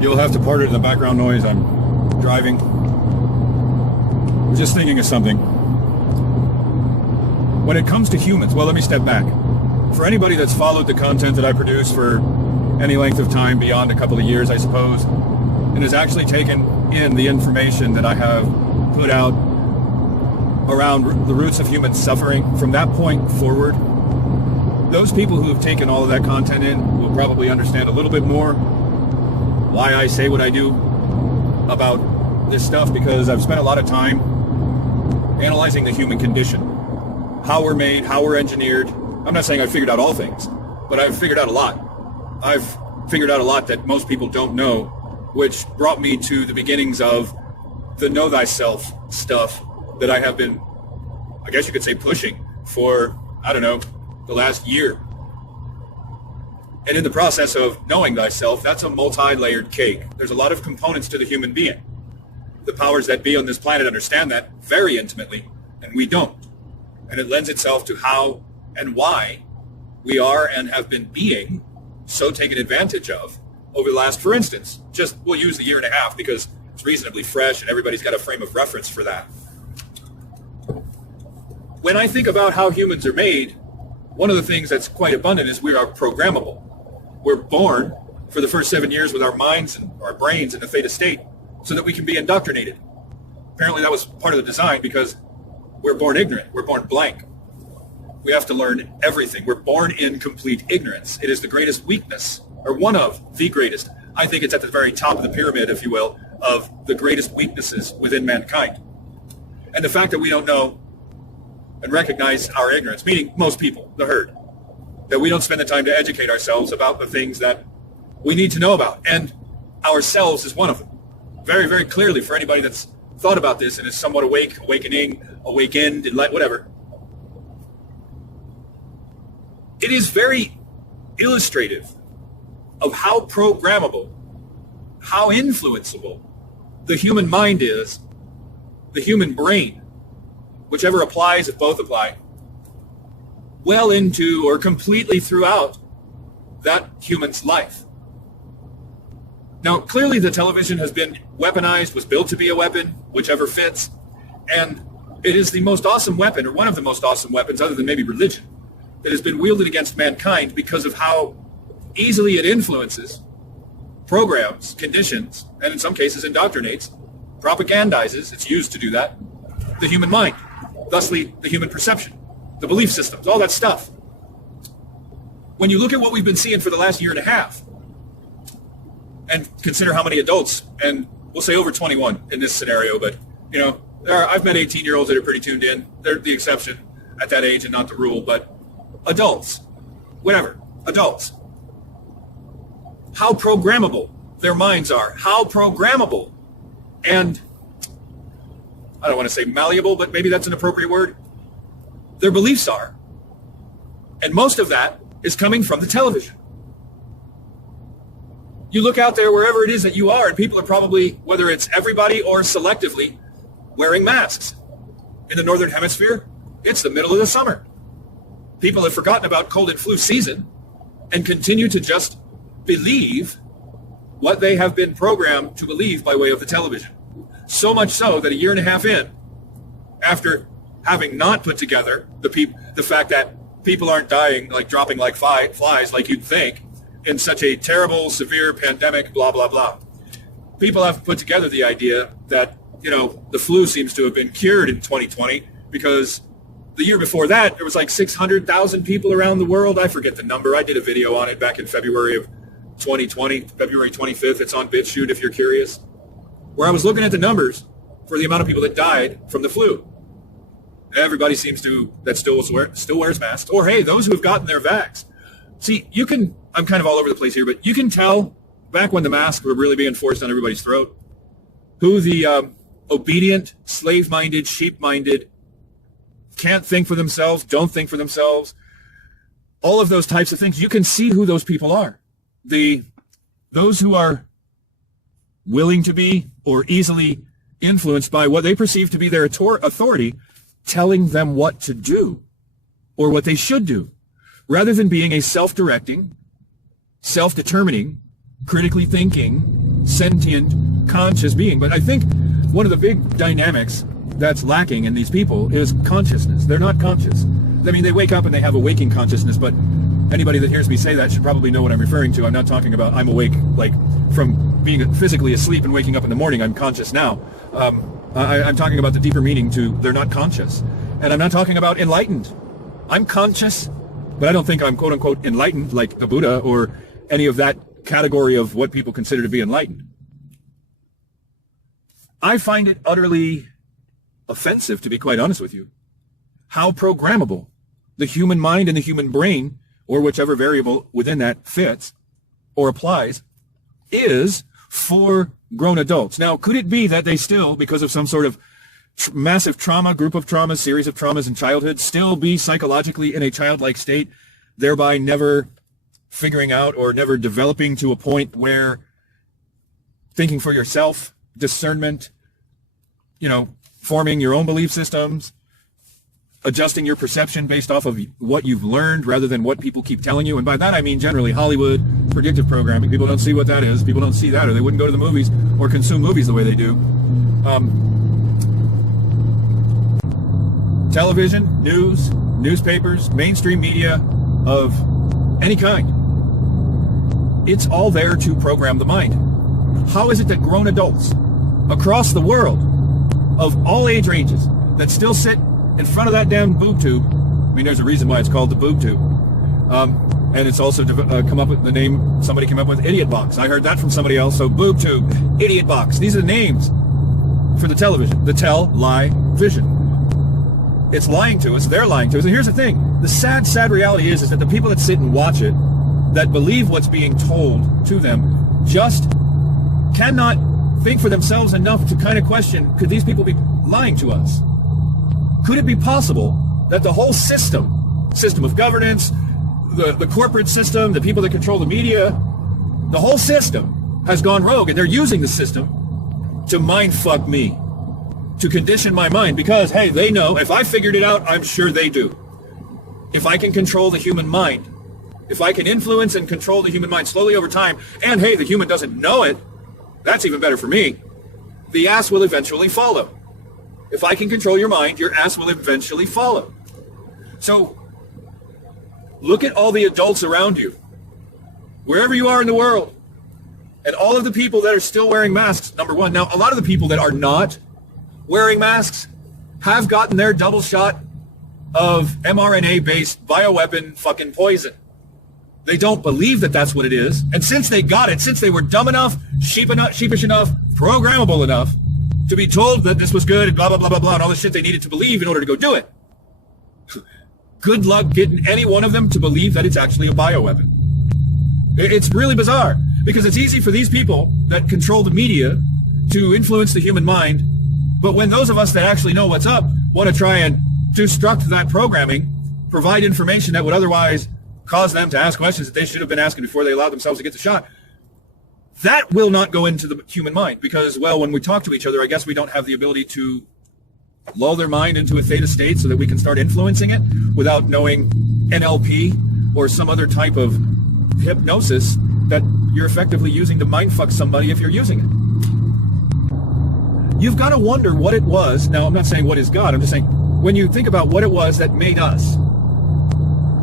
You'll have to pardon the background noise. I'm driving. I'm just thinking of something. When it comes to humans, well, let me step back. For anybody that's followed the content that I produce for any length of time beyond a couple of years, I suppose, and has actually taken in the information that I have put out around the roots of human suffering, from that point forward, those people who have taken all of that content in will probably understand a little bit more why I say what I do about this stuff, because I've spent a lot of time analyzing the human condition, how we're made, how we're engineered. I'm not saying I've figured out all things, but I've figured out a lot. I've figured out a lot that most people don't know, which brought me to the beginnings of the know thyself stuff that I have been, I guess you could say, pushing for, I don't know, the last year. And in the process of knowing thyself, that's a multi-layered cake. There's a lot of components to the human being. The powers that be on this planet understand that very intimately, and we don't. And it lends itself to how and why we are and have been being so taken advantage of over the last, for instance, just we'll use the year and a half because it's reasonably fresh and everybody's got a frame of reference for that. When I think about how humans are made, one of the things that's quite abundant is we are programmable. We're born for the first 7 years with our minds and our brains in a theta state so that we can be indoctrinated. Apparently that was part of the design because we're born ignorant. We're born blank. We have to learn everything. We're born in complete ignorance. It is the greatest weakness, or one of the greatest. I think it's at the very top of the pyramid, if you will, of the greatest weaknesses within mankind. And the fact that we don't know and recognize our ignorance, meaning most people, the herd, that we don't spend the time to educate ourselves about the things that we need to know about. And ourselves is one of them. Very, very clearly for anybody that's thought about this and is somewhat awake, awakening, awakened, whatever. It is very illustrative of how programmable, how influenceable the human mind is, the human brain, whichever applies, if both apply, well into or completely throughout that human's life. Now, clearly the television has been weaponized, was built to be a weapon, whichever fits, and it is the most awesome weapon, or one of the most awesome weapons, other than maybe religion, that has been wielded against mankind because of how easily it influences, programs, conditions, and in some cases indoctrinates, propagandizes, it's used to do that, the human mind, thusly the human perception, the belief systems, all that stuff. When you look at what we've been seeing for the last year and a half, and consider how many adults, and we'll say over 21 in this scenario, but you know, I've met 18-year-olds that are pretty tuned in. They're the exception at that age and not the rule, but adults, whatever, adults. How programmable their minds are, how programmable and, I don't want to say malleable, but maybe that's an appropriate word, their beliefs are. And most of that is coming from the television. You look out there wherever it is that you are, and people are probably, whether it's everybody or selectively, wearing masks. In the Northern Hemisphere, it's the middle of the summer. People have forgotten about cold and flu season and continue to just believe what they have been programmed to believe by way of the television. So much so that a year and a half in, after having not put together the fact that people aren't dying, like dropping like flies like you'd think, in such a terrible, severe pandemic, blah, blah, blah. People have put together the idea that, you know, the flu seems to have been cured in 2020 because the year before that, there was like 600,000 people around the world. I forget the number. I did a video on it back in February of 2020, February 25th. It's on BitChute if you're curious, where I was looking at the numbers for the amount of people that died from the flu. Everybody seems to, that still wears masks. Or, hey, those who have gotten their vax. See, you can, I'm kind of all over the place here, but you can tell back when the masks were really being forced on everybody's throat, who the obedient, slave-minded, sheep-minded, can't think for themselves, don't think for themselves, all of those types of things. You can see who those people are. Those who are willing to be or easily influenced by what they perceive to be their authority, telling them what to do or what they should do, rather than being a self-directing, self-determining, critically thinking, sentient, conscious being. But I think one of the big dynamics that's lacking in these people is consciousness. They're not conscious. I mean, they wake up and they have a waking consciousness, but anybody that hears me say that should probably know what I'm referring to. I'm not talking about I'm awake, like from being physically asleep and waking up in the morning, I'm conscious now. I'm talking about the deeper meaning to they're not conscious. And I'm not talking about enlightened. I'm conscious, but I don't think I'm quote unquote enlightened like a Buddha or any of that category of what people consider to be enlightened. I find it utterly offensive, to be quite honest with you, how programmable the human mind and the human brain, or whichever variable within that fits or applies, is for grown adults. Now, could it be that they still, because of some sort of massive trauma, group of traumas, series of traumas in childhood, still be psychologically in a childlike state, thereby never figuring out or never developing to a point where thinking for yourself, discernment, forming your own belief systems, adjusting your perception based off of what you've learned rather than what people keep telling you? And by that I mean generally Hollywood, predictive programming. People don't see what that is. People don't see that, or they wouldn't go to the movies or consume movies the way they do. Television, news, newspapers, mainstream media of any kind. It's all there to program the mind. How is it that grown adults across the world of all age ranges that still sit in front of that damn boob tube? I mean, there's a reason why it's called the boob tube. And it's also come up with the name, somebody came up with idiot box. I heard that from somebody else. So boob tube, idiot box. These are the names for the television. The lie, vision. It's lying to us. They're lying to us. And here's the thing. The sad reality is that the people that sit and watch it, that believe what's being told to them, just cannot think for themselves enough to kind of question, could these people be lying to us? Could it be possible that the whole system of governance, the corporate system, the people that control the media, the whole system has gone rogue, and they're using the system to mind fuck me, to condition my mind, because, hey, they know if I figured it out, I'm sure they do. If I can control the human mind, if I can influence and control the human mind slowly over time, and hey, the human doesn't know it, that's even better for me. The ass will eventually follow. If I can control your mind, your ass will eventually follow. So, look at all the adults around you, wherever you are in the world, and all of the people that are still wearing masks, number one. Now, a lot of the people that are not wearing masks have gotten their double shot of mRNA-based bioweapon fucking poison. They don't believe that that's what it is. And since they got it, since they were dumb enough, sheepish enough, programmable enough to be told that this was good and blah, blah, blah, blah, blah, and all the shit they needed to believe in order to go do it. Good luck getting any one of them to believe that it's actually a bioweapon. It's really bizarre, because it's easy for these people that control the media to influence the human mind, but when those of us that actually know what's up want to try and destruct that programming, provide information that would otherwise cause them to ask questions that they should have been asking before they allowed themselves to get the shot, that will not go into the human mind, because, well, when we talk to each other, I guess we don't have the ability to lull their mind into a theta state so that we can start influencing it without knowing NLP or some other type of hypnosis that you're effectively using to mind fuck somebody if you're using it. You've got to wonder what it was. Now, I'm not saying what is God. I'm just saying when you think about what it was that made us,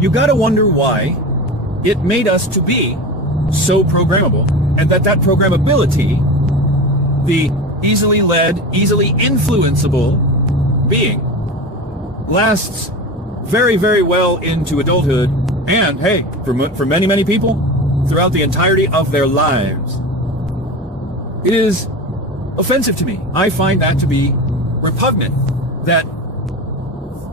you've got to wonder why it made us to be so programmable, and that programmability, the easily led, easily influenceable being, lasts very, very well into adulthood, and hey, for many, many people, throughout the entirety of their lives. It is offensive to me. I find that to be repugnant, that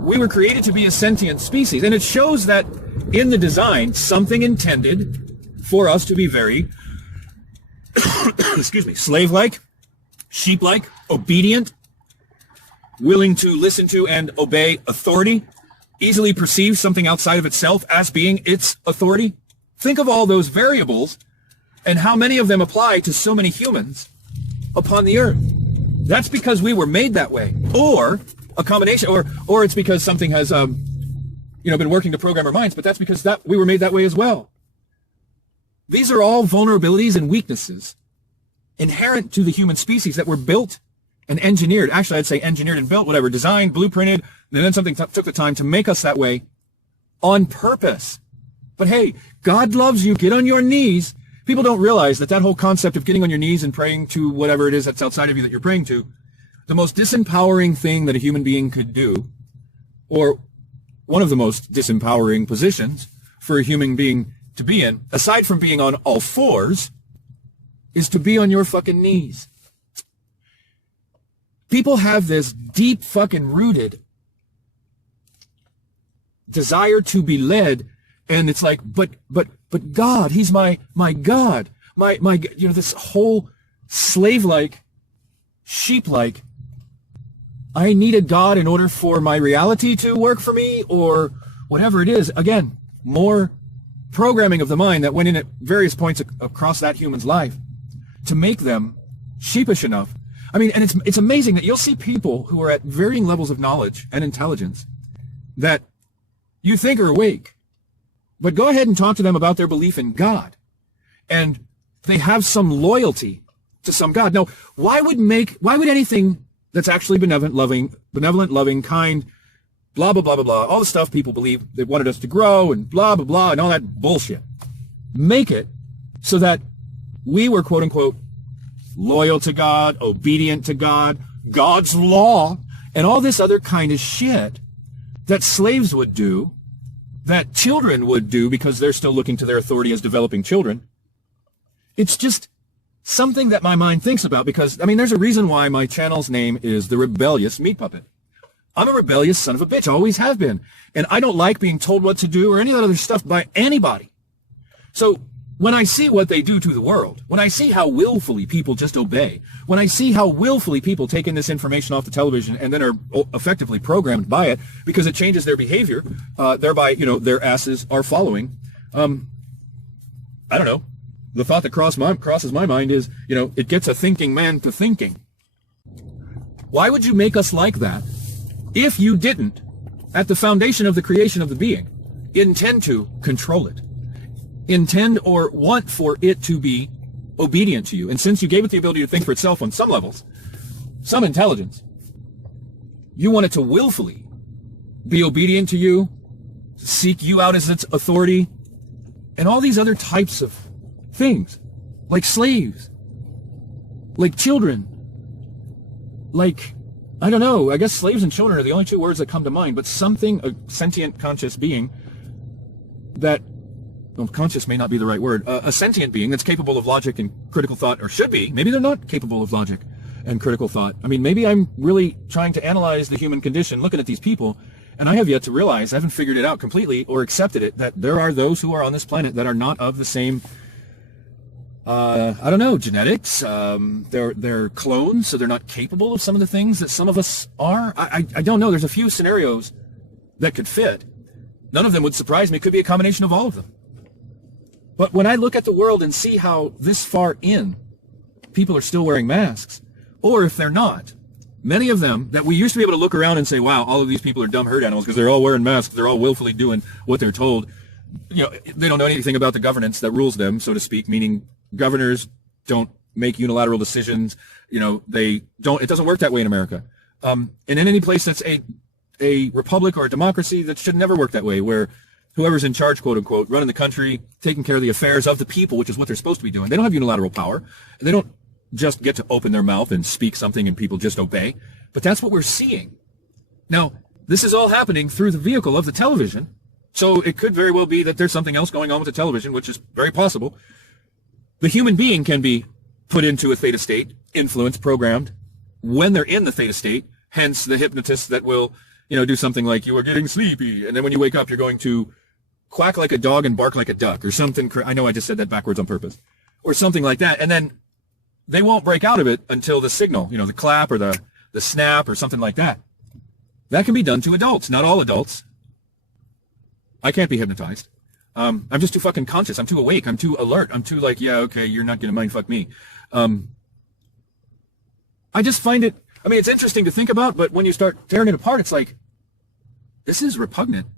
we were created to be a sentient species, and it shows that in the design, something intended for us to be very, excuse me, slave-like, sheep-like, obedient, willing to listen to and obey authority, easily perceive something outside of itself as being its authority. Think of all those variables and how many of them apply to so many humans upon the earth. That's because we were made that way, or a combination, or it's because something has, been working to program our minds, but that's because that we were made that way as well. These are all vulnerabilities and weaknesses inherent to the human species that were built and engineered. Actually, I'd say engineered and built, whatever, designed, blueprinted, and then something took the time to make us that way on purpose. But hey, God loves you. Get on your knees. People don't realize that whole concept of getting on your knees and praying to whatever it is that's outside of you that you're praying to, the most disempowering thing that a human being could do, or one of the most disempowering positions for a human being to be in, aside from being on all fours, is to be on your fucking knees. People have this deep fucking rooted desire to be led, and it's like, but God, he's my God, my, this whole slave-like, sheep-like, I need a God in order for my reality to work for me, or whatever it is. Again, more programming of the mind that went in at various points across that human's life to make them sheepish enough. I mean, and it's amazing that you'll see people who are at varying levels of knowledge and intelligence that you think are awake, but go ahead and talk to them about their belief in God, and they have some loyalty to some God. Now, why would anything that's actually benevolent, loving, kind, blah, blah, blah, blah, blah, all the stuff people believe they wanted us to grow and blah, blah, blah, and all that bullshit, make it so that we were, quote unquote, loyal to God, obedient to God, God's law, and all this other kind of shit that slaves would do, that children would do because they're still looking to their authority as developing children. It's just something that my mind thinks about, because, I mean, there's a reason why my channel's name is The Rebellious Meat Puppet. I'm a rebellious son of a bitch, always have been. And I don't like being told what to do or any of that other stuff by anybody. So when I see what they do to the world, when I see how willfully people just obey, when I see how willfully people take in this information off the television and then are effectively programmed by it because it changes their behavior, thereby, their asses are following. I don't know. The thought that crosses my mind is, it gets a thinking man to thinking. Why would you make us like that if you didn't, at the foundation of the creation of the being, intend to control it? Intend or want for it to be obedient to you. And since you gave it the ability to think for itself on some levels, some intelligence, you want it to willfully be obedient to you, seek you out as its authority, and all these other types of things, like slaves, like children, like, I don't know, I guess slaves and children are the only two words that come to mind, but something, a sentient conscious being that, well, conscious may not be the right word, a sentient being that's capable of logic and critical thought, or should be. Maybe they're not capable of logic and critical thought. I mean, maybe I'm really trying to analyze the human condition, looking at these people, and I have yet to realize, I haven't figured it out completely or accepted it, that there are those who are on this planet that are not of the same, I don't know, genetics. They're clones, so they're not capable of some of the things that some of us are. I don't know. There's a few scenarios that could fit. None of them would surprise me. It could be a combination of all of them. But when I look at the world and see how this far in people are still wearing masks, or if they're not, many of them that we used to be able to look around and say, wow, all of these people are dumb herd animals because they're all wearing masks, they're all willfully doing what they're told. They don't know anything about the governance that rules them, so to speak, meaning governors don't make unilateral decisions. They don't, it doesn't work that way in America. And in any place that's a republic or a democracy, that should never work that way, where whoever's in charge, quote unquote, running the country, taking care of the affairs of the people, which is what they're supposed to be doing. They don't have unilateral power. And they don't just get to open their mouth and speak something and people just obey. But that's what we're seeing. Now, this is all happening through the vehicle of the television. So it could very well be that there's something else going on with the television, which is very possible. The human being can be put into a theta state, influenced, programmed, when they're in the theta state, hence the hypnotists that will, do something like, you are getting sleepy, and then when you wake up, you're going to quack like a dog and bark like a duck, or something. I know I just said that backwards on purpose, or something like that, and then they won't break out of it until the signal, the clap or the snap or something like that. That can be done to adults, not all adults. I can't be hypnotized. I'm just too fucking conscious. I'm too awake. I'm too alert. I'm too like, yeah, okay, you're not going to mind fuck me. I just find it, it's interesting to think about, but when you start tearing it apart, it's like, this is repugnant.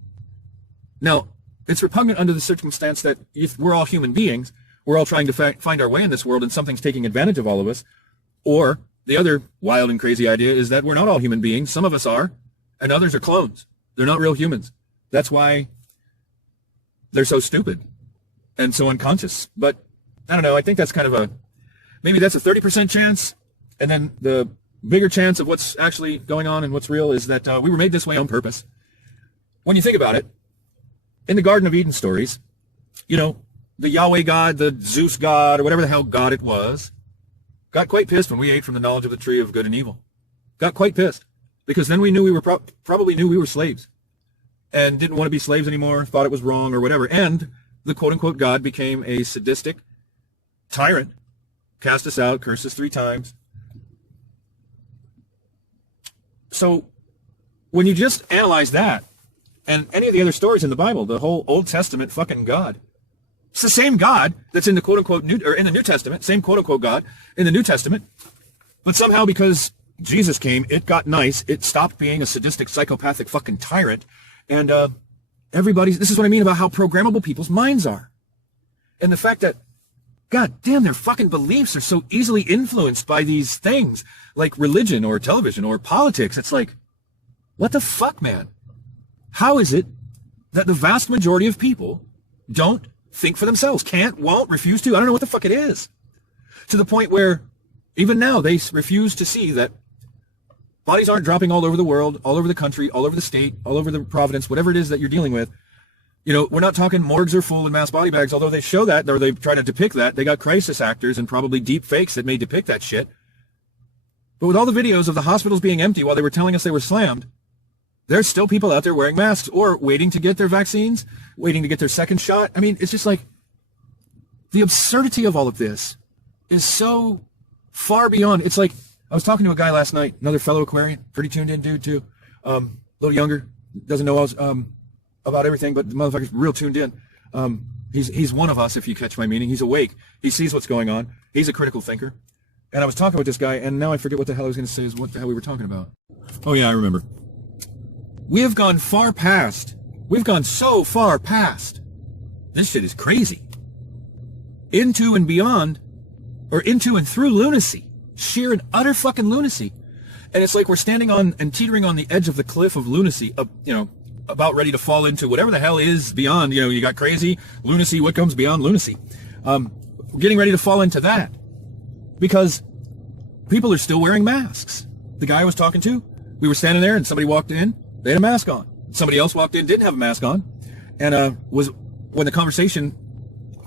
Now, it's repugnant under the circumstance that if we're all human beings, we're all trying to find our way in this world and something's taking advantage of all of us. Or the other wild and crazy idea is that we're not all human beings. Some of us are, and others are clones. They're not real humans. That's why they're so stupid and so unconscious. But I don't know. I think that's kind of maybe that's a 30% chance. And then the bigger chance of what's actually going on and what's real is that we were made this way on purpose. When you think about it, in the Garden of Eden stories, you know, the Yahweh God, the Zeus God, or whatever the hell God it was, got quite pissed when we ate from the knowledge of the tree of good and evil. Got quite pissed. Because then we knew we were probably knew we were slaves. And didn't want to be slaves anymore, thought it was wrong or whatever. And the quote-unquote God became a sadistic tyrant, cast us out, cursed us 3 times. So when you just analyze that, and any of the other stories in the Bible, the whole Old Testament fucking God, it's the same God that's in the quote-unquote in the New Testament, same quote-unquote God in the New Testament, but somehow because Jesus came, it got nice, it stopped being a sadistic, psychopathic fucking tyrant, and this is what I mean about how programmable people's minds are. And the fact that, god damn, their fucking beliefs are so easily influenced by these things, like religion or television or politics. It's like, what the fuck, man? How is it that the vast majority of people don't think for themselves, can't, won't, refuse to? I don't know what the fuck it is. To the point where even now they refuse to see that bodies aren't dropping all over the world, all over the country, all over the state, all over the province, whatever it is that you're dealing with. You know, we're not talking morgues are full and mass body bags, although they show that, or they try to depict that. They got crisis actors and probably deep fakes that may depict that shit. But with all the videos of the hospitals being empty while they were telling us they were slammed, there's still people out there wearing masks or waiting to get their vaccines, waiting to get their second shot. I mean, it's just like the absurdity of all of this is so far beyond. It's like I was talking to a guy last night, another fellow Aquarian, pretty tuned in dude too, a little younger, doesn't know about everything, but the motherfucker's real tuned in. He's one of us, if you catch my meaning. He's awake. He sees what's going on. He's a critical thinker. And I was talking with this guy, and now I forget what the hell I was going to say is what the hell we were talking about. Oh yeah, I remember. We have gone far past. We've gone so far past. This shit is crazy. Into and beyond, or into and through lunacy. Sheer and utter fucking lunacy. And it's like we're standing on and teetering on the edge of the cliff of lunacy, about ready to fall into whatever the hell is beyond. You know, you got crazy, lunacy, what comes beyond lunacy? We're getting ready to fall into that. Because people are still wearing masks. The guy I was talking to, we were standing there and somebody walked in, they had a mask on. Somebody else walked in, didn't have a mask on. And when the conversation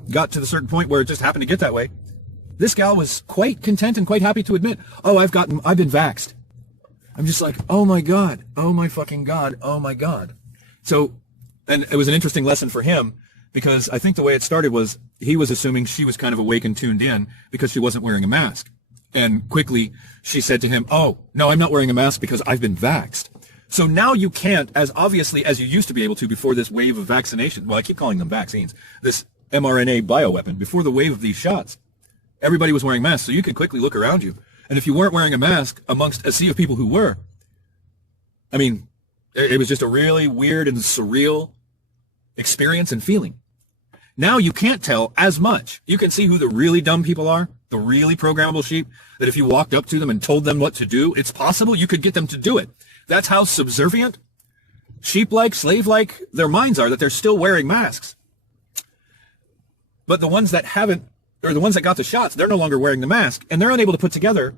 got to the certain point where it just happened to get that way, this gal was quite content and quite happy to admit, oh, I've been vaxxed. I'm just like, oh my God, oh my fucking God, oh my God. So, and it was an interesting lesson for him because I think the way it started was he was assuming she was kind of awake and tuned in because she wasn't wearing a mask. And quickly she said to him, oh, no, I'm not wearing a mask because I've been vaxxed. So now you can't, as obviously as you used to be able to before this wave of vaccination. Well, I keep calling them vaccines. This mRNA bioweapon, before the wave of these shots, everybody was wearing masks. So you could quickly look around you. And if you weren't wearing a mask amongst a sea of people who were, I mean, it was just a really weird and surreal experience and feeling. Now you can't tell as much. You can see who the really dumb people are, the really programmable sheep, that if you walked up to them and told them what to do, it's possible you could get them to do it. That's how subservient, sheep-like, slave-like their minds are, that they're still wearing masks. But the ones that haven't, or the ones that got the shots, they're no longer wearing the mask, and they're unable to put together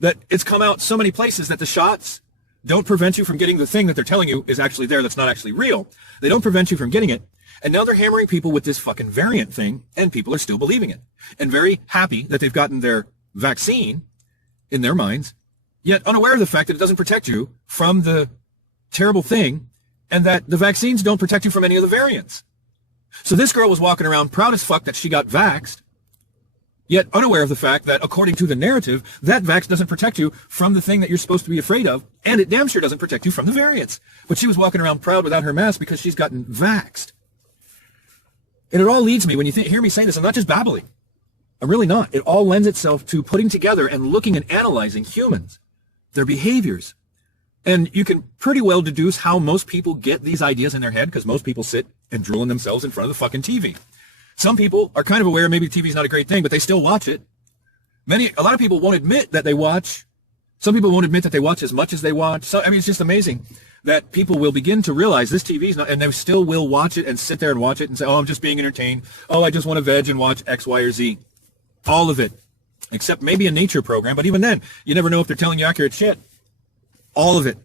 that it's come out so many places that the shots don't prevent you from getting the thing that they're telling you is actually there that's not actually real. They don't prevent you from getting it. And now they're hammering people with this fucking variant thing, and people are still believing it. And very happy that they've gotten their vaccine in their minds, yet unaware of the fact that it doesn't protect you from the terrible thing, and that the vaccines don't protect you from any of the variants. So this girl was walking around proud as fuck that she got vaxxed, yet unaware of the fact that, according to the narrative, that vax doesn't protect you from the thing that you're supposed to be afraid of, and it damn sure doesn't protect you from the variants. But she was walking around proud without her mask because she's gotten vaxxed. And it all leads me, when you hear me say this, I'm not just babbling. I'm really not. It all lends itself to putting together and looking and analyzing humans, their behaviors. And you can pretty well deduce how most people get these ideas in their head, because most people sit and drool in themselves in front of the fucking TV. Some people are kind of aware maybe TV is not a great thing, but they still watch it. A lot of people won't admit that they watch. Some people won't admit that they watch as much as they watch. So, I mean, it's just amazing that people will begin to realize this TV is not, and they still will watch it and sit there and watch it and say, oh, I'm just being entertained. Oh, I just want to veg and watch X, Y, or Z. All of it. Except maybe a nature program, but even then, you never know if they're telling you accurate shit. All of it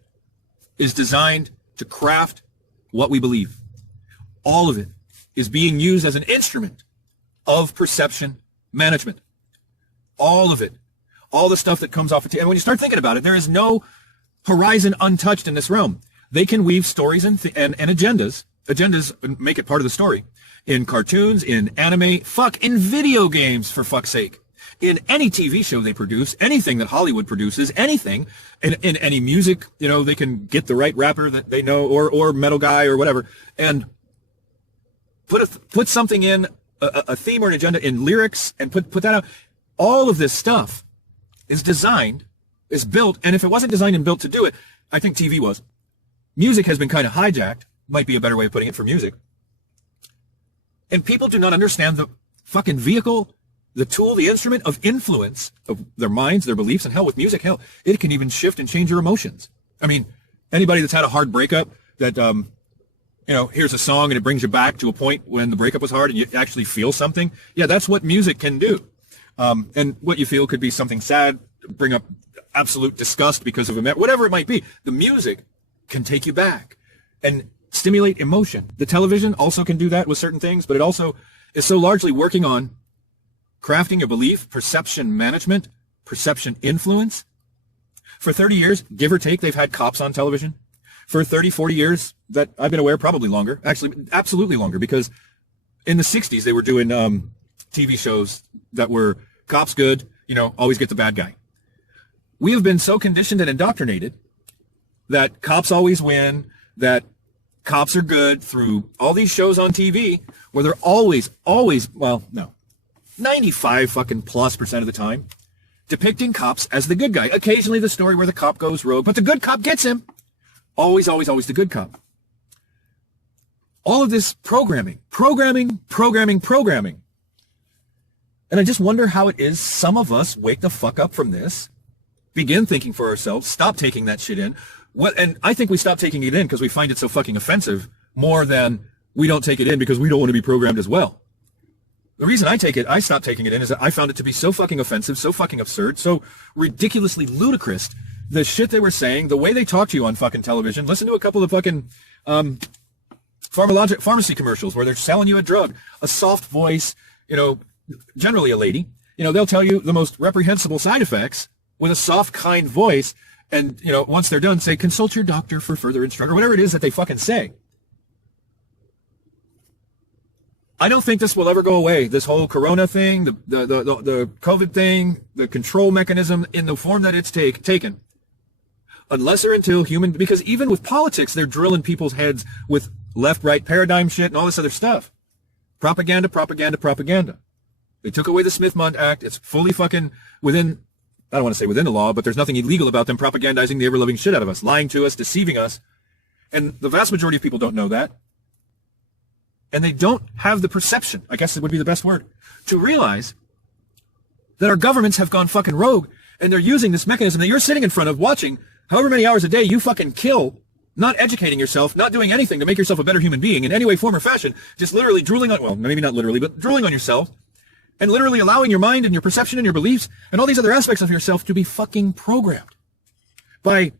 is designed to craft what we believe. All of it is being used as an instrument of perception management. All of it. All the stuff that comes off of TV. And when you start thinking about it, there is no horizon untouched in this realm. They can weave stories and agendas. Agendas make it part of the story. In cartoons, in anime, in video games, for fuck's sake. In any TV show they produce, anything that Hollywood produces, anything, in any music, you know, they can get the right rapper that they know, or metal guy or whatever, and put something in, a theme or an agenda in lyrics, and put that out. All of this stuff is designed, is built, and if it wasn't designed and built to do it, I think TV was. Music has been kind of hijacked, might be a better way of putting it for music. And people do not understand the fucking vehicle, the tool, the instrument of influence of their minds, their beliefs, and hell, with music, hell, it can even shift and change your emotions. I mean, anybody that's had a hard breakup that, you know, here's a song and it brings you back to a point when the breakup was hard and you actually feel something. Yeah, that's what music can do. And what you feel could be something sad, bring up absolute disgust because of whatever it might be. The music can take you back and stimulate emotion. The television also can do that with certain things, but it also is so largely working on crafting your belief, perception management, perception influence. For 30 years, give or take, they've had cops on television. For 30, 40 years that I've been aware, probably longer, actually, absolutely longer, because in the 60s, they were doing TV shows that were cops good, you know, always get the bad guy. We have been so conditioned and indoctrinated that cops always win, that cops are good through all these shows on TV where they're always, well, no, 95 fucking plus % of the time, depicting cops as the good guy. Occasionally the story where the cop goes rogue, but the good cop gets him. Always, always, always the good cop. All of this programming. And I just wonder how it is some of us wake the fuck up from this, begin thinking for ourselves, stop taking that shit in. And I think we stop taking it in because we find it so fucking offensive more than we don't take it in because we don't want to be programmed as well. The reason I stopped taking it in is that I found it to be so fucking offensive, so fucking absurd, so ridiculously ludicrous. The shit they were saying, the way they talk to you on fucking television. Listen to a couple of fucking pharmacy commercials where they're selling you a drug, a soft voice, you know, generally a lady. You know, they'll tell you the most reprehensible side effects with a soft, kind voice. And, you know, once they're done, say, consult your doctor for further instruction, or whatever it is that they fucking say. I don't think this will ever go away. This whole corona thing, the COVID thing, the control mechanism in the form that it's taken. Unless or until because even with politics, they're drilling people's heads with left-right paradigm shit and all this other stuff. Propaganda. They took away the Smith-Mundt Act. It's fully fucking within, I don't want to say within the law, but there's nothing illegal about them propagandizing the ever-living shit out of us, lying to us, deceiving us. And the vast majority of people don't know that. And they don't have the perception, I guess it would be the best word, to realize that our governments have gone fucking rogue and they're using this mechanism that you're sitting in front of watching however many hours a day you fucking kill, not educating yourself, not doing anything to make yourself a better human being in any way, form, or fashion, just literally drooling on, well, maybe not literally, but drooling on yourself and literally allowing your mind and your perception and your beliefs and all these other aspects of yourself to be fucking programmed by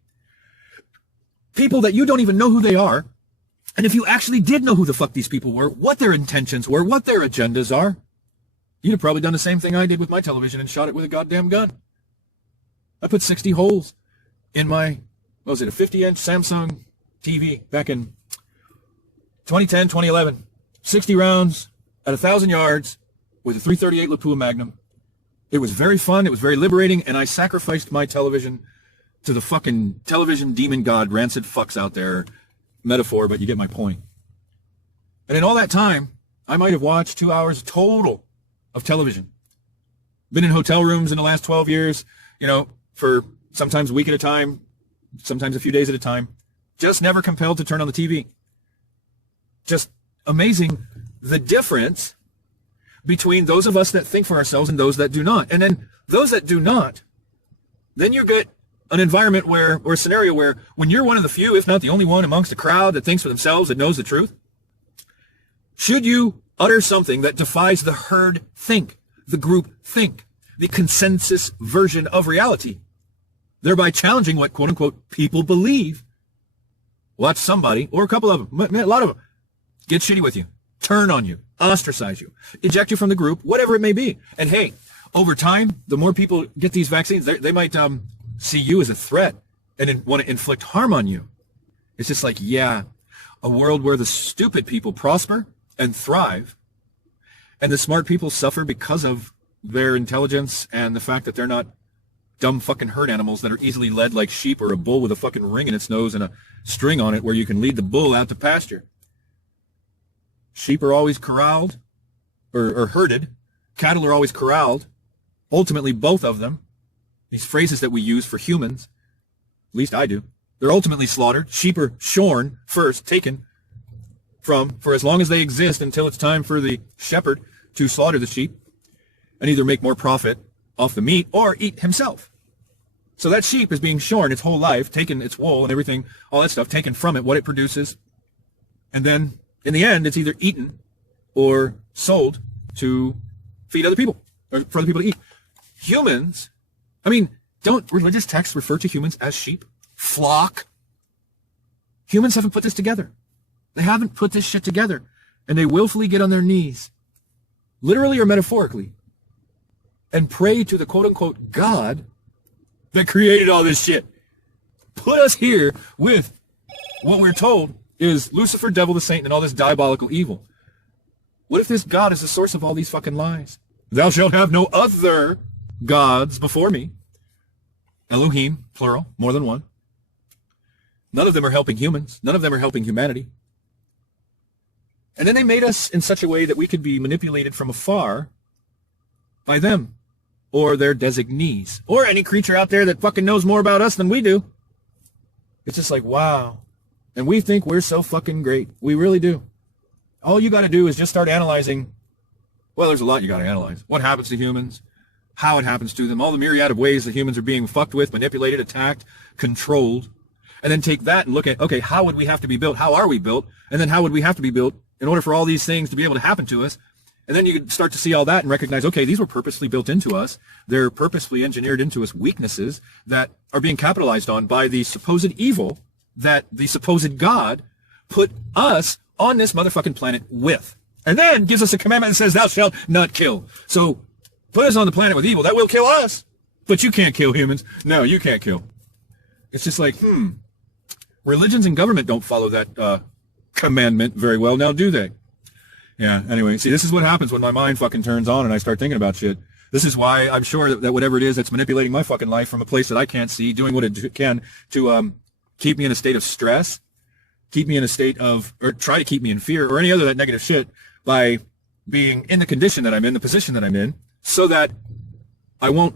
people that you don't even know who they are. And if you actually did know who the fuck these people were, what their intentions were, what their agendas are, you'd have probably done the same thing I did with my television and shot it with a goddamn gun. I put 60 holes in my, what was it, a 50-inch Samsung TV back in 2010, 2011. 60 rounds at 1,000 yards with a .338 Lapua Magnum. It was very fun. It was very liberating. And I sacrificed my television to the fucking television demon god, rancid fucks out there. Metaphor, but you get my point. And in all that time, I might have watched 2 hours total of television. Been in hotel rooms in the last 12 years, you know, for sometimes a week at a time, sometimes a few days at a time. Just never compelled to turn on the TV. Just amazing the difference between those of us that think for ourselves and those that do not. And then those that do not, then you get an environment where, or a scenario where, when you're one of the few, if not the only one amongst a crowd that thinks for themselves, that knows the truth, should you utter something that defies the herd think, the group think, the consensus version of reality, thereby challenging what quote unquote people believe, watch somebody, or a couple of them, a lot of them, get shitty with you, turn on you, ostracize you, eject you from the group, whatever it may be. And hey, over time, the more people get these vaccines, they might see you as a threat and want to inflict harm on you. It's just like, yeah, a world where the stupid people prosper and thrive, and the smart people suffer because of their intelligence and the fact that they're not dumb fucking herd animals that are easily led like sheep, or a bull with a fucking ring in its nose and a string on it where you can lead the bull out to pasture. Sheep are always corralled or herded. Cattle are always corralled. Ultimately, both of them, these phrases that we use for humans, at least I do, they're ultimately slaughtered. Sheep are shorn first, taken from, for as long as they exist, until it's time for the shepherd to slaughter the sheep and either make more profit off the meat or eat himself. So that sheep is being shorn its whole life, taken its wool and everything, all that stuff, taken from it, what it produces. And then in the end, it's either eaten or sold to feed other people, or for other people to eat. Humans, I mean, don't religious texts refer to humans as sheep? Flock? Humans haven't put this together. They haven't put this shit together. And they willfully get on their knees, literally or metaphorically, and pray to the quote-unquote God that created all this shit. Put us here with what we're told is Lucifer, devil, the Satan, and all this diabolical evil. What if this God is the source of all these fucking lies? Thou shalt have no other gods before me. Elohim, plural, more than one. None of them are helping humans. None of them are helping humanity. And then they made us in such a way that we could be manipulated from afar by them, or their designees, or any creature out there that fucking knows more about us than we do. It's just like, wow. And we think we're so fucking great. We really do. All you got to do is just start analyzing. Well, there's a lot you got to analyze. What happens to humans, how it happens to them, all the myriad of ways that humans are being fucked with, manipulated, attacked, controlled. And then take that and look at, okay, how would we have to be built? How are we built? And then how would we have to be built in order for all these things to be able to happen to us? And then you can start to see all that and recognize, okay, these were purposely built into us. They're purposely engineered into us, weaknesses that are being capitalized on by the supposed evil that the supposed God put us on this motherfucking planet with. And then gives us a commandment that says, thou shalt not kill. So put us on the planet with evil. That will kill us. But you can't kill humans. No, you can't kill. It's just like, religions and government don't follow that commandment very well, now do they? Yeah, anyway, see, this is what happens when my mind fucking turns on and I start thinking about shit. This is why I'm sure that whatever it is that's manipulating my fucking life from a place that I can't see, doing what it can to keep me in a state of stress, keep me in a state of, or try to keep me in fear, or any other that negative shit, by being in the condition that I'm in, the position that I'm in, so that I won't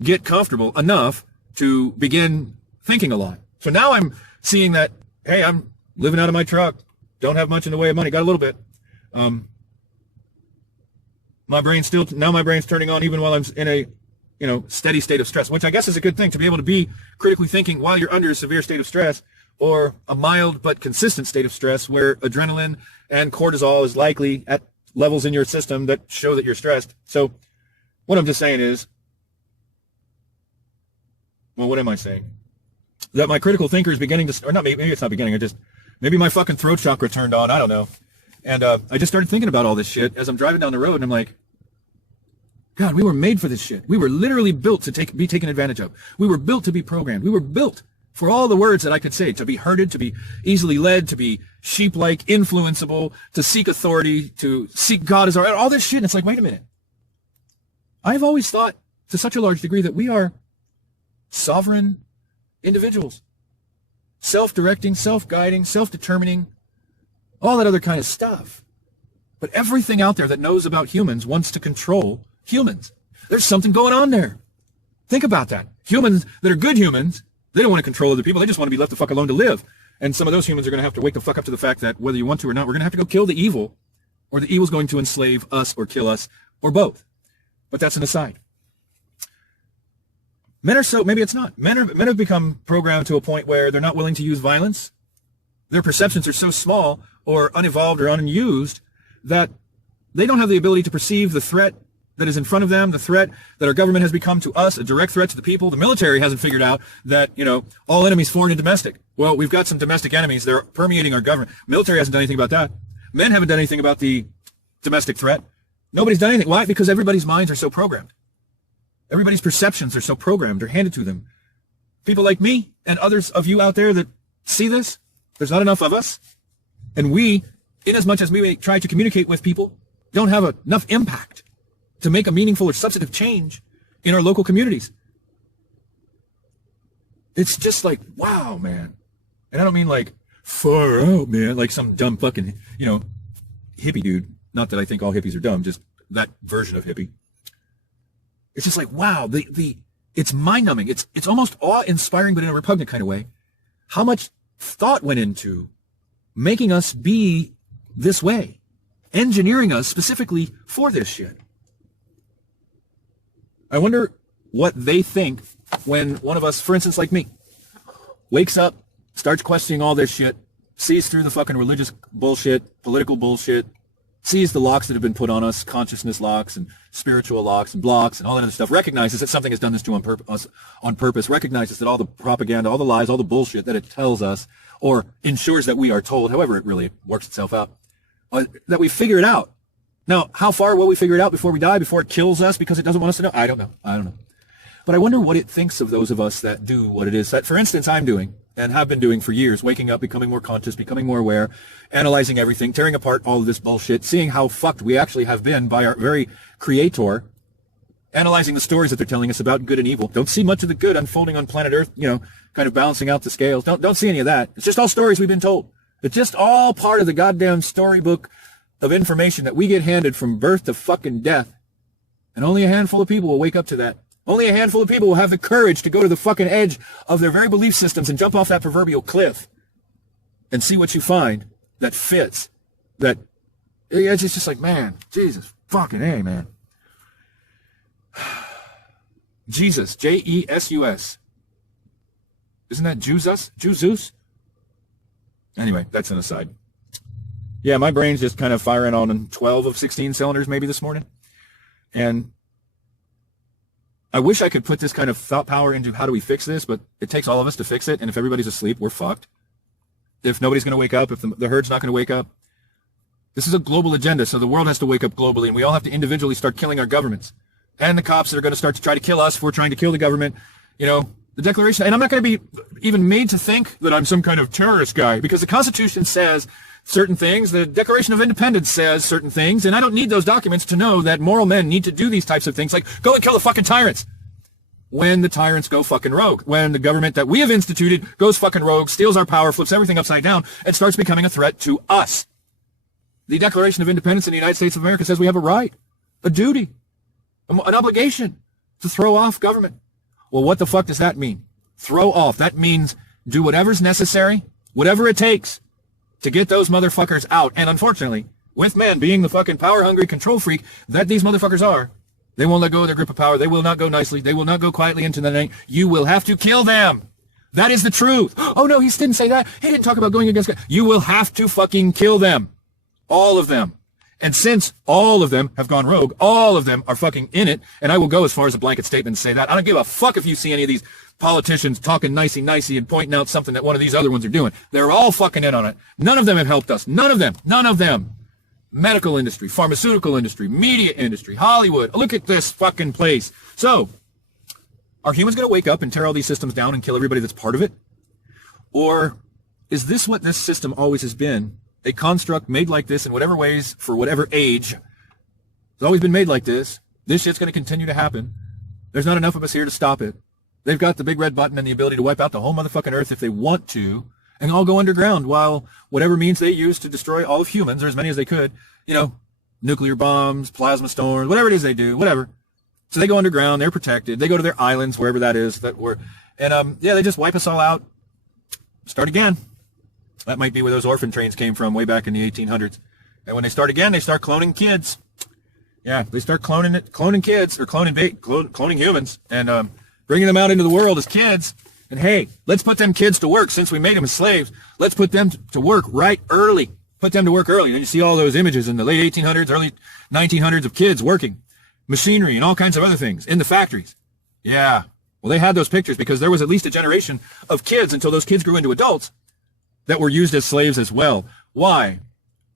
get comfortable enough to begin thinking a lot. So now I'm seeing that, hey, I'm living out of my truck, don't have much in the way of money, got a little bit. My brain's turning on even while I'm in a, steady state of stress, which I guess is a good thing, to be able to be critically thinking while you're under a severe state of stress, or a mild but consistent state of stress where adrenaline and cortisol is likely at levels in your system that show that you're stressed. So what I'm just saying is, well, what am I saying? That my critical thinker is beginning to, or not, maybe it's not beginning, maybe my fucking throat chakra turned on, I don't know. And I just started thinking about all this shit as I'm driving down the road, and I'm like, God, we were made for this shit. We were literally built to be taken advantage of. We were built to be programmed. We were built for all the words that I could say, to be herded, to be easily led, to be sheep-like, influenceable, to seek authority, to seek God as our, all this shit. And it's like, wait a minute. I've always thought to such a large degree that we are sovereign individuals, self-directing, self-guiding, self-determining, all that other kind of stuff. But everything out there that knows about humans wants to control humans. There's something going on there. Think about that. Humans that are good humans, they don't want to control other people. They just want to be left the fuck alone to live. And some of those humans are going to have to wake the fuck up to the fact that whether you want to or not, we're going to have to go kill the evil or the evil's going to enslave us or kill us, or both. But that's an aside. Men are so, maybe it's not. Men have become programmed to a point where they're not willing to use violence. Their perceptions are so small or unevolved or unused that they don't have the ability to perceive the threat that is in front of them, the threat that our government has become to us, a direct threat to the people. The military hasn't figured out that, all enemies, foreign and domestic. Well, we've got some domestic enemies. They're permeating our government. Military hasn't done anything about that. Men haven't done anything about the domestic threat. Nobody's done anything. Why? Because everybody's minds are so programmed. Everybody's perceptions are so programmed or handed to them. People like me and others of you out there that see this, there's not enough of us. And we, in as much as we may try to communicate with people, don't have enough impact to make a meaningful or substantive change in our local communities. It's just like, wow, man. And I don't mean like far out, man, like some dumb fucking, hippie dude. Not that I think all hippies are dumb, just that version of hippie. It's just like, wow, it's mind-numbing. It's almost awe-inspiring, but in a repugnant kind of way. How much thought went into making us be this way, engineering us specifically for this shit. I wonder what they think when one of us, for instance, like me, wakes up, starts questioning all this shit, sees through the fucking religious bullshit, political bullshit, sees the locks that have been put on us, consciousness locks and spiritual locks and blocks and all that other stuff, recognizes that something has done this to us on purpose, recognizes that all the propaganda, all the lies, all the bullshit that it tells us or ensures that we are told, however it really works itself out, that we figure it out. Now, how far will we figure it out before we die, before it kills us because it doesn't want us to know? I don't know. But I wonder what it thinks of those of us that do what it is that, for instance, I'm doing and have been doing for years, waking up, becoming more conscious, becoming more aware, analyzing everything, tearing apart all of this bullshit, seeing how fucked we actually have been by our very creator, analyzing the stories that they're telling us about good and evil. Don't see much of the good unfolding on planet Earth, kind of balancing out the scales. Don't see any of that. It's just all stories we've been told. It's just all part of the goddamn storybook of information that we get handed from birth to fucking death. And only a handful of people will wake up to that. Only a handful of people will have the courage to go to the fucking edge of their very belief systems and jump off that proverbial cliff and see what you find that fits. That it's just like, man, Jesus fucking A, man. Jesus, Jesus. Isn't that Jesus? Anyway, that's an aside. Yeah, my brain's just kind of firing on 12 of 16 cylinders maybe this morning. And I wish I could put this kind of thought power into how do we fix this, but it takes all of us to fix it. And if everybody's asleep, we're fucked. If nobody's going to wake up, if the herd's not going to wake up, this is a global agenda. So the world has to wake up globally, and we all have to individually start killing our governments and the cops that are going to start to try to kill us if we're trying to kill the government. The Declaration, and I'm not going to be even made to think that I'm some kind of terrorist guy because the Constitution says certain things. The Declaration of Independence says certain things, and I don't need those documents to know that moral men need to do these types of things, like go and kill the fucking tyrants. When the tyrants go fucking rogue, when the government that we have instituted goes fucking rogue, steals our power, flips everything upside down, and starts becoming a threat to us. The Declaration of Independence in the United States of America says we have a right, a duty, an obligation to throw off government. Well, what the fuck does that mean? Throw off. That means do whatever's necessary, whatever it takes to get those motherfuckers out. And unfortunately, with men being the fucking power-hungry control freak that these motherfuckers are, they won't let go of their grip of power. They will not go nicely. They will not go quietly into the night. You will have to kill them. That is the truth. Oh, no, he didn't say that. He didn't talk about going against God. You will have to fucking kill them. All of them. And since all of them have gone rogue, all of them are fucking in it, and I will go as far as a blanket statement and say that. I don't give a fuck if you see any of these politicians talking nicey and pointing out something that one of these other ones are doing. They're all fucking in on it. None of them have helped us. None of them. Medical industry, pharmaceutical industry, media industry, Hollywood. Look at this fucking place. So, are humans going to wake up and tear all these systems down and kill everybody that's part of it? Or is this what this system always has been? A construct made like this in whatever ways, for whatever age. It's always been made like this. This shit's going to continue to happen. There's not enough of us here to stop it. They've got the big red button and the ability to wipe out the whole motherfucking earth if they want to, and all go underground while whatever means they use to destroy all of humans, or as many as they could, nuclear bombs, plasma storms, whatever it is they do, whatever. So they go underground, they're protected, they go to their islands, wherever that is, they just wipe us all out, start again. That might be where those orphan trains came from way back in the 1800s. And when they start again, they start cloning kids. Yeah, they start cloning kids, or cloning humans, and bringing them out into the world as kids. And hey, let's put them kids to work. Since we made them as slaves, let's put them to work right early. Put them to work early. And you see all those images in the late 1800s, early 1900s of kids working, machinery and all kinds of other things in the factories. Yeah, well, they had those pictures because there was at least a generation of kids until those kids grew into adults that were used as slaves as well. Why?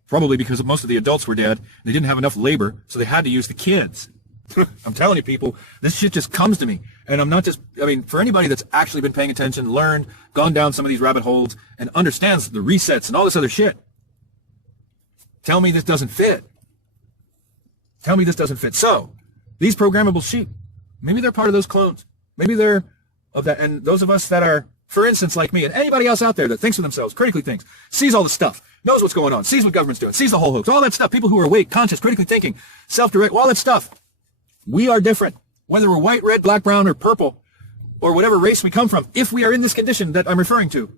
Probably because most of the adults were dead. They didn't have enough labor, so they had to use the kids. I'm telling you, people, this shit just comes to me. And I'm not just, I mean, for anybody that's actually been paying attention, learned, gone down some of these rabbit holes, and understands the resets and all this other shit, tell me this doesn't fit. Tell me this doesn't fit. So, these programmable sheep, maybe they're part of those clones. Maybe they're of that. And those of us that are, for instance, like me, and anybody else out there that thinks of themselves, critically thinks, sees all the stuff, knows what's going on, sees what government's doing, sees the whole hoax, all that stuff, people who are awake, conscious, critically thinking, self-direct, all that stuff. We are different. Whether we're white, red, black, brown, or purple, or whatever race we come from, if we are in this condition that I'm referring to,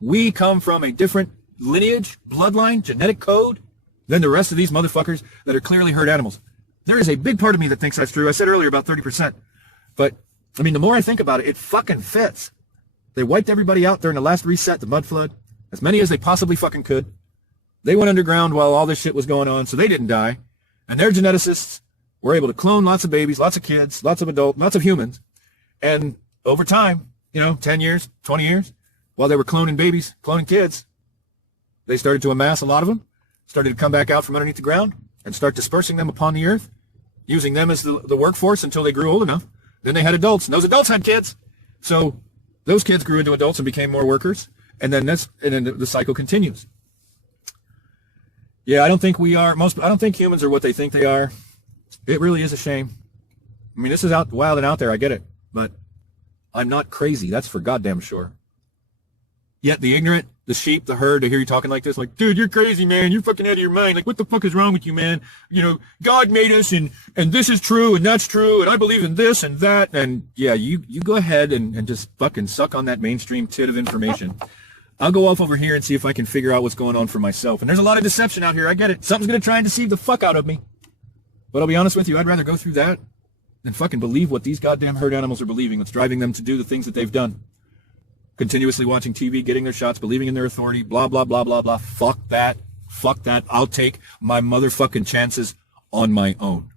we come from a different lineage, bloodline, genetic code than the rest of these motherfuckers that are clearly herd animals. There is a big part of me that thinks that's true. I said earlier about 30%. But, I mean, the more I think about it, it fucking fits. They wiped everybody out during the last reset, the mud flood, as many as they possibly fucking could. They went underground while all this shit was going on, so they didn't die. And their geneticists were able to clone lots of babies, lots of kids, lots of adults, lots of humans. And over time, 10 years, 20 years, while they were cloning babies, cloning kids, they started to amass a lot of them, started to come back out from underneath the ground and start dispersing them upon the earth, using them as the workforce until they grew old enough. Then they had adults, and those adults had kids. So those kids grew into adults and became more workers. And then the cycle continues. Yeah, I don't think humans are what they think they are. It really is a shame. I mean, this is out wild and out there, I get it. But I'm not crazy, that's for goddamn sure. Yet the ignorant, the sheep, the herd, to hear you talking like this, like, dude, you're crazy, man. You're fucking out of your mind. Like, what the fuck is wrong with you, man? God made us, and this is true, and that's true, and I believe in this and that. And yeah, you go ahead and just fucking suck on that mainstream tit of information. I'll go off over here and see if I can figure out what's going on for myself. And there's a lot of deception out here, I get it. Something's going to try and deceive the fuck out of me. But I'll be honest with you, I'd rather go through that than fucking believe what these goddamn herd animals are believing, what's driving them to do the things that they've done. Continuously watching TV, getting their shots, believing in their authority, blah, blah, blah, blah, blah. Fuck that. Fuck that. I'll take my motherfucking chances on my own.